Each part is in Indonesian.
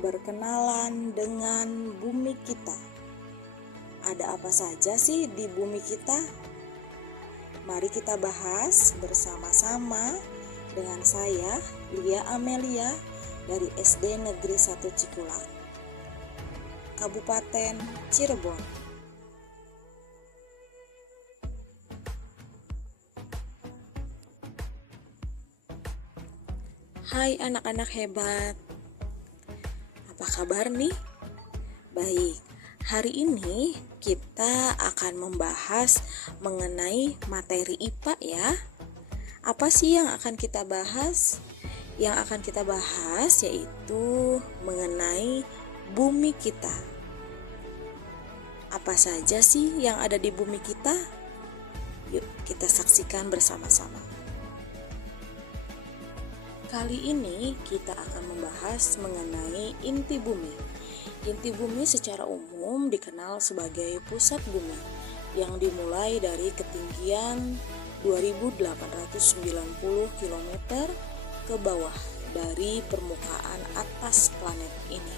berkenalan dengan bumi kita. Ada apa saja sih di bumi kita? Mari kita bahas bersama-sama dengan saya, Lia Amelia dari SD Negeri 1 Cikulak, Kabupaten Cirebon. Hai anak-anak hebat, apa kabar nih? Baik, hari ini kita akan membahas mengenai materi IPA ya. Apa sih yang akan kita bahas? Yang akan kita bahas yaitu mengenai bumi kita. Apa saja sih yang ada di bumi kita? Yuk kita saksikan bersama-sama. Kali ini kita akan membahas mengenai inti bumi. Inti bumi secara umum dikenal sebagai pusat bumi yang dimulai dari ketinggian 2890 km ke bawah dari permukaan atas planet ini.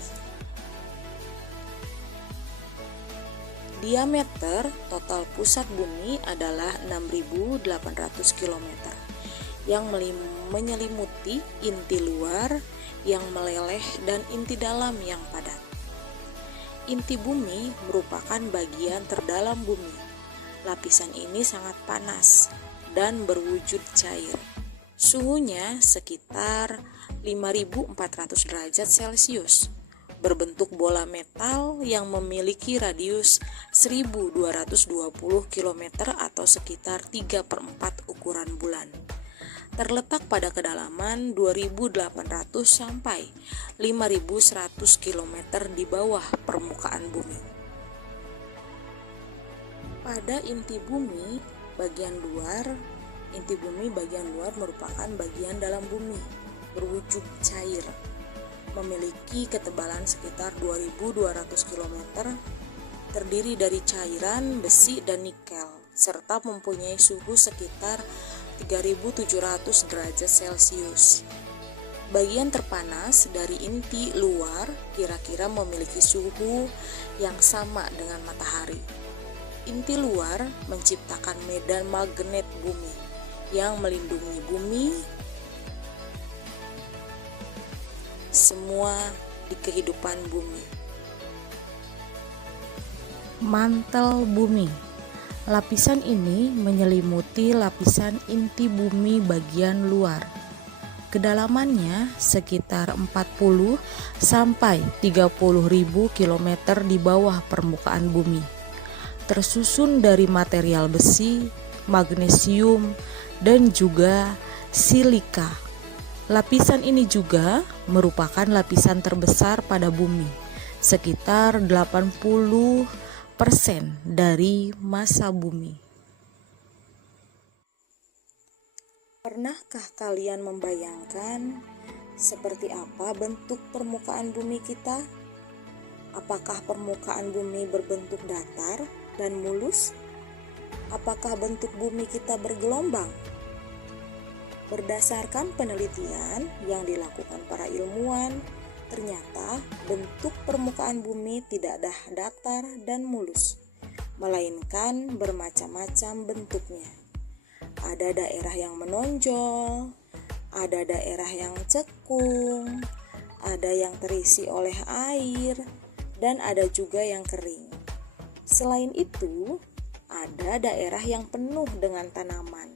Diameter total pusat bumi adalah 6.800 km yang menyelimuti inti luar yang meleleh dan inti dalam yang padat. Inti bumi merupakan bagian terdalam bumi. Lapisan ini sangat panas dan berwujud cair. Suhunya sekitar 5.400 derajat Celcius. Berbentuk bola metal yang memiliki radius 1.220 km atau sekitar 3/4 ukuran bulan. Terletak pada kedalaman 2.800 sampai 5.100 km di bawah permukaan bumi. Pada inti bumi bagian luar merupakan bagian dalam bumi berwujud cair, memiliki ketebalan sekitar 2.200 km, terdiri dari cairan, besi, dan nikel, serta mempunyai suhu sekitar 3.700 derajat Celcius. Bagian terpanas dari inti luar kira-kira memiliki suhu yang sama dengan matahari. Inti luar menciptakan medan magnet bumi yang melindungi bumi semua di kehidupan bumi. Mantel bumi. Lapisan ini menyelimuti lapisan inti bumi bagian luar. Kedalamannya sekitar 40 sampai 30.000 km di bawah permukaan bumi. Tersusun dari material besi, magnesium, dan juga silika. Lapisan ini juga merupakan lapisan terbesar pada bumi, sekitar 80% dari massa bumi. Pernahkah kalian membayangkan seperti apa bentuk permukaan bumi kita? Apakah permukaan bumi berbentuk datar dan mulus? Apakah bentuk bumi kita bergelombang? Berdasarkan penelitian yang dilakukan para ilmuwan, ternyata bentuk permukaan bumi tidak datar dan mulus, melainkan bermacam-macam bentuknya. Ada daerah yang menonjol, ada daerah yang cekung, ada yang terisi oleh air, dan ada juga yang kering. Selain itu, ada daerah yang penuh dengan tanaman,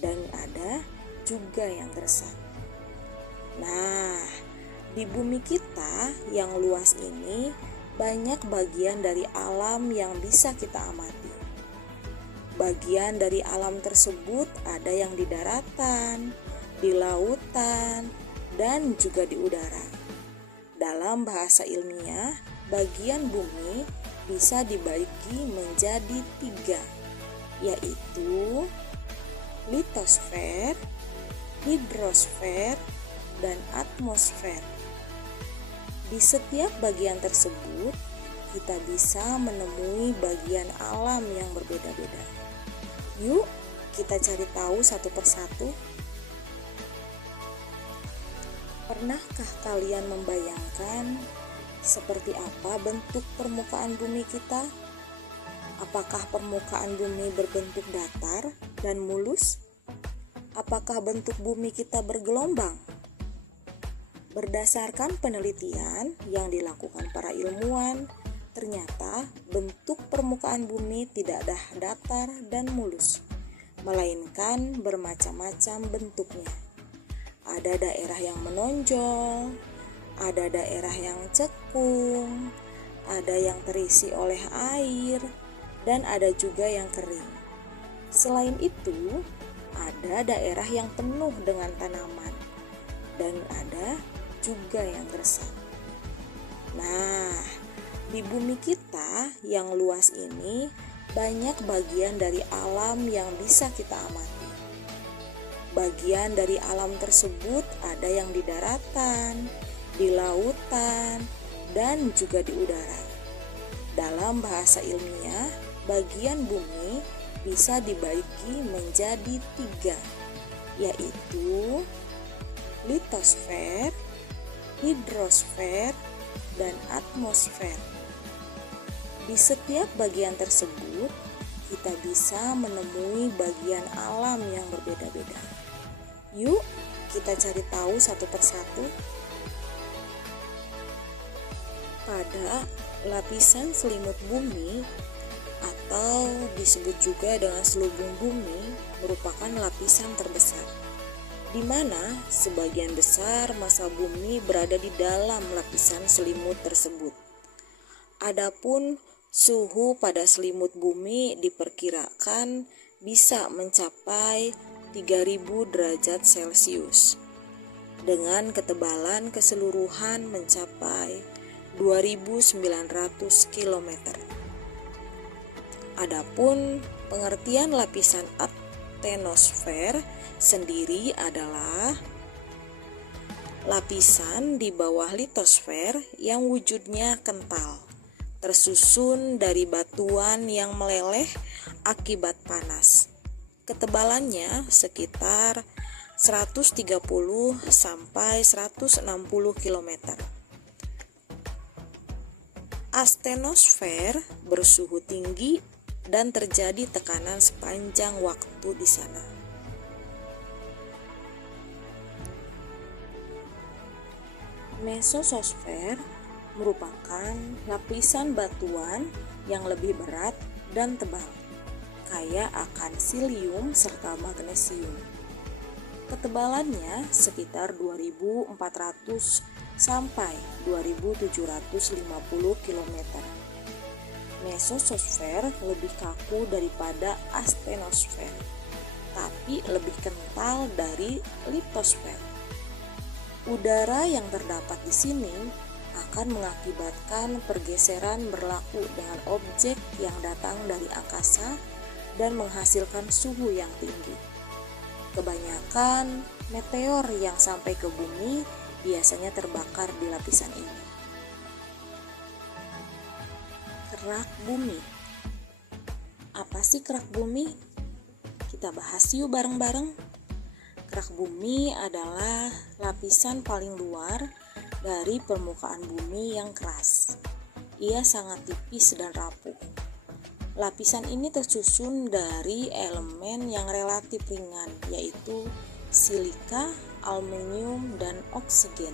dan ada juga yang gersang. Nah, di bumi kita yang luas ini banyak bagian dari alam yang bisa kita amati. Bagian dari alam tersebut ada yang di daratan, di lautan, dan juga di udara. Dalam bahasa ilmiah, bagian bumi bisa dibagi menjadi 3, yaitu litosfer, hidrosfer, dan atmosfer. Di setiap bagian tersebut, kita bisa menemui bagian alam yang berbeda-beda. Yuk, kita cari tahu satu persatu. Pernahkah kalian membayangkan seperti apa bentuk permukaan bumi kita? Apakah permukaan bumi berbentuk datar dan mulus? Apakah bentuk bumi kita bergelombang? Berdasarkan penelitian yang dilakukan para ilmuwan, ternyata bentuk permukaan bumi tidak datar dan mulus, melainkan bermacam-macam bentuknya. Ada daerah yang menonjol, ada daerah yang cekung, ada yang terisi oleh air, dan ada juga yang kering. Selain itu, ada daerah yang penuh dengan tanaman, dan ada juga yang gersang. Nah, di bumi kita yang luas ini banyak bagian dari alam yang bisa kita amati. Bagian dari alam tersebut ada yang di daratan, di lautan, dan juga di udara. Dalam bahasa ilmiah, bagian bumi bisa dibagi menjadi 3, yaitu litosfer, hidrosfer, dan atmosfer. Di setiap bagian tersebut, kita bisa menemui bagian alam yang berbeda-beda. Yuk, kita cari tahu satu persatu. Pada lapisan selimut bumi atau disebut juga dengan selubung bumi merupakan lapisan terbesar, di mana sebagian besar massa bumi berada di dalam lapisan selimut tersebut. Adapun suhu pada selimut bumi diperkirakan bisa mencapai 3000 derajat Celcius dengan ketebalan keseluruhan mencapai 2900 km. Adapun pengertian lapisan aktinosfer sendiri adalah lapisan di bawah litosfer yang wujudnya kental, tersusun dari batuan yang meleleh akibat panas. Ketebalannya sekitar 130 sampai 160 km. Astenosfer bersuhu tinggi dan terjadi tekanan sepanjang waktu di sana. Mesosfer merupakan lapisan batuan yang lebih berat dan tebal, kaya akan silium serta magnesium. Ketebalannya sekitar 2400 sampai 2750 km. Mesosfer lebih kaku daripada astenosfer, tapi lebih kental dari litosfer. Udara yang terdapat di sini akan mengakibatkan pergeseran berlaku dengan objek yang datang dari angkasa dan menghasilkan suhu yang tinggi. Kebanyakan meteor yang sampai ke bumi biasanya terbakar di lapisan ini. Kerak bumi. Apa sih kerak bumi? Kita bahas yuk bareng-bareng. Kerak bumi adalah lapisan paling luar dari permukaan bumi yang keras. Ia sangat tipis dan rapuh. Lapisan ini tersusun dari elemen yang relatif ringan, yaitu silika, aluminium, dan oksigen.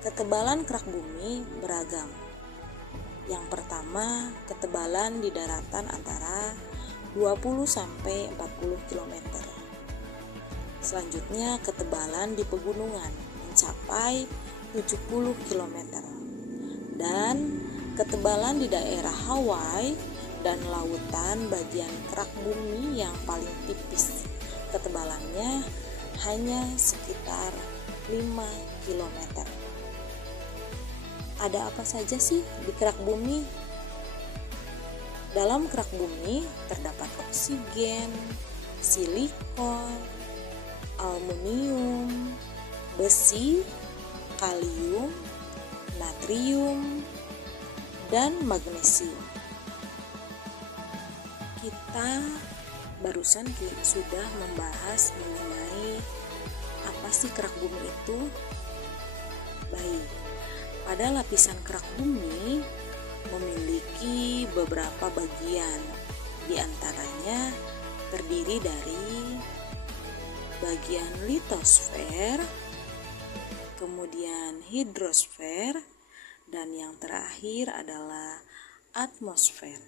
Ketebalan kerak bumi beragam. Yang pertama, ketebalan di daratan antara 20 sampai 40 km. Selanjutnya, ketebalan di pegunungan mencapai 70 km. Dan ketebalan di daerah Hawaii dan lautan bagian kerak bumi yang paling tipis. Ketebalannya hanya sekitar 5 km. Ada apa saja sih di kerak bumi? Dalam kerak bumi terdapat oksigen, silikon, aluminium, besi, kalium, natrium, dan magnesium. Kita barusan sudah membahas mengenai apa sih kerak bumi itu. Baik, pada lapisan kerak bumi memiliki beberapa bagian. Di antaranya terdiri dari bagian litosfer, kemudian hidrosfer, dan yang terakhir adalah atmosfer.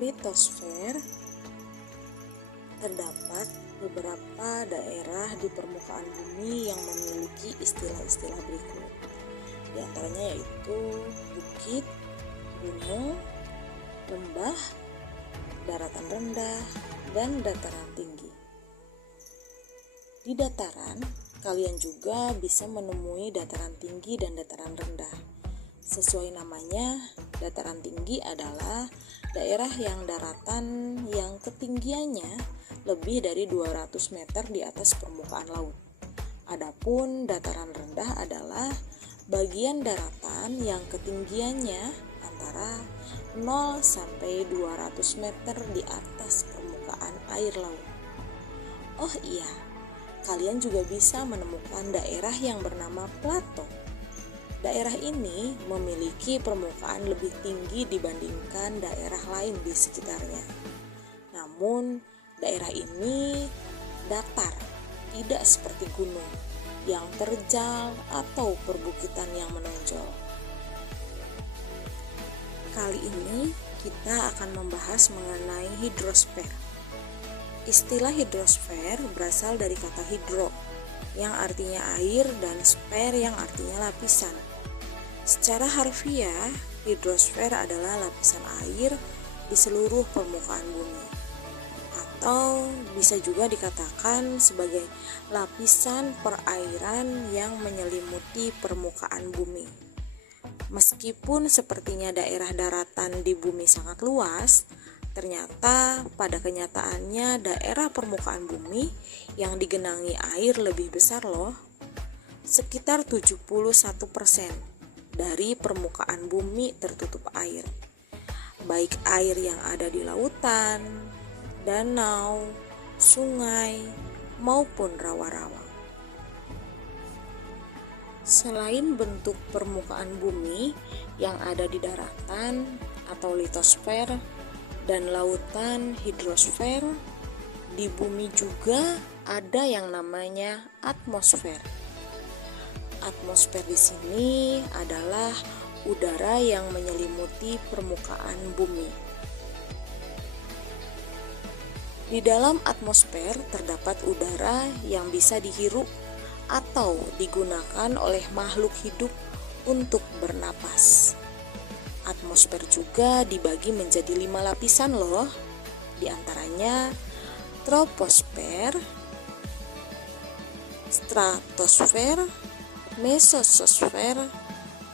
Litosfer terdapat beberapa daerah di permukaan bumi yang memiliki istilah-istilah berikut. Di antaranya yaitu bukit, gunung, lembah, daratan rendah, dan dataran tinggi. Di dataran, kalian juga bisa menemui dataran tinggi dan dataran rendah. Sesuai namanya, dataran tinggi adalah daerah yang daratan yang ketinggiannya lebih dari 200 meter di atas permukaan laut. Adapun dataran rendah adalah bagian daratan yang ketinggiannya antara 0 sampai 200 meter di atas permukaan air laut. Oh iya, kalian juga bisa menemukan daerah yang bernama plato. Daerah ini memiliki permukaan lebih tinggi dibandingkan daerah lain di sekitarnya. Namun, daerah ini datar, tidak seperti gunung yang terjal atau perbukitan yang menonjol. Kali ini kita akan membahas mengenai hidrosfer. Istilah hidrosfer berasal dari kata hidro yang artinya air dan sfer yang artinya lapisan. Secara harfiah, hidrosfer adalah lapisan air di seluruh permukaan bumi, atau bisa juga dikatakan sebagai lapisan perairan yang menyelimuti permukaan bumi. Meskipun sepertinya daerah daratan di bumi sangat luas, ternyata pada kenyataannya daerah permukaan bumi yang digenangi air lebih besar loh. Sekitar 71% dari permukaan bumi tertutup air. Baik air yang ada di lautan, danau, sungai, maupun rawa-rawa. Selain bentuk permukaan bumi yang ada di daratan atau litosfer dan lautan hidrosfer, di bumi juga ada yang namanya atmosfer. Atmosfer di sini adalah udara yang menyelimuti permukaan bumi. Di dalam atmosfer terdapat udara yang bisa dihirup atau digunakan oleh makhluk hidup untuk bernapas. Atmosfer juga dibagi menjadi 5 lapisan loh. Di antaranya troposfer, stratosfer, mesosfer,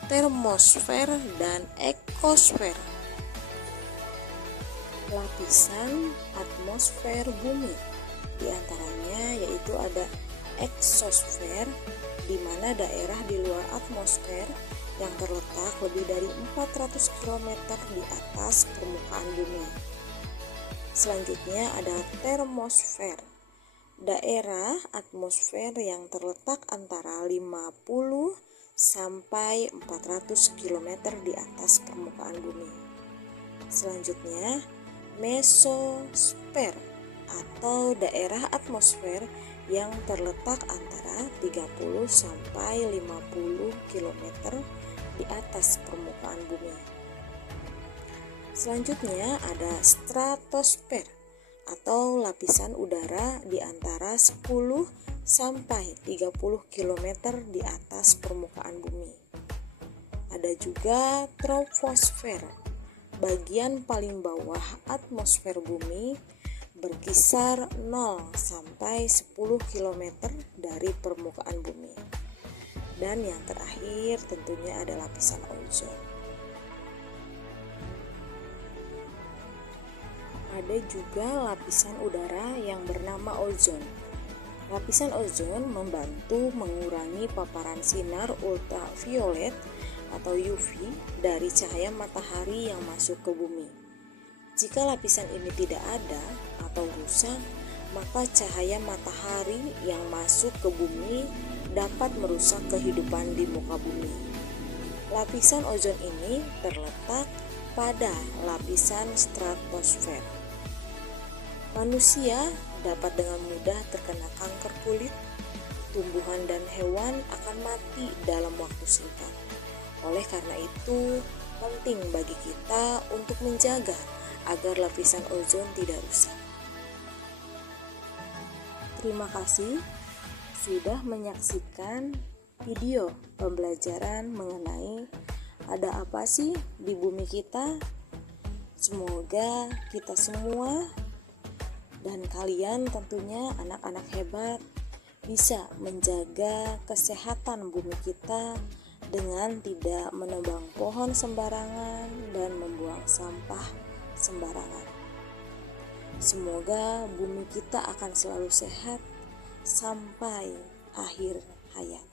termosfer, dan ekosfer. Lapisan atmosfer bumi di antaranya yaitu ada eksosfer, di mana daerah di luar atmosfer yang terletak lebih dari 400 km di atas permukaan bumi. Selanjutnya ada termosfer, daerah atmosfer yang terletak antara 50 sampai 400 km di atas permukaan bumi. Selanjutnya, mesosfer atau daerah atmosfer yang terletak antara 30 sampai 50 km di atas permukaan bumi. Selanjutnya ada stratosfer atau lapisan udara di antara 10 sampai 30 km di atas permukaan bumi. Ada juga troposfer, bagian paling bawah atmosfer bumi, berkisar 0 sampai 10 km dari permukaan bumi. Dan yang terakhir tentunya ada lapisan ozon. Ada juga lapisan udara yang bernama ozon. Lapisan ozon membantu mengurangi paparan sinar ultraviolet atau UV dari cahaya matahari yang masuk ke bumi. Jika lapisan ini tidak ada atau rusak, maka cahaya matahari yang masuk ke bumi dapat merusak kehidupan di muka bumi. Lapisan ozon ini terletak pada lapisan stratosfer. Manusia dapat dengan mudah terkena kanker kulit. Tumbuhan dan hewan akan mati dalam waktu singkat. Oleh karena itu, penting bagi kita untuk menjaga agar lapisan ozon tidak rusak. Terima kasih sudah menyaksikan video pembelajaran mengenai ada apa sih di bumi kita. Semoga kita semua dan kalian tentunya anak-anak hebat bisa menjaga kesehatan bumi kita dengan tidak menebang pohon sembarangan dan membuang sampah sembarangan. Semoga bumi kita akan selalu sehat sampai akhir hayat.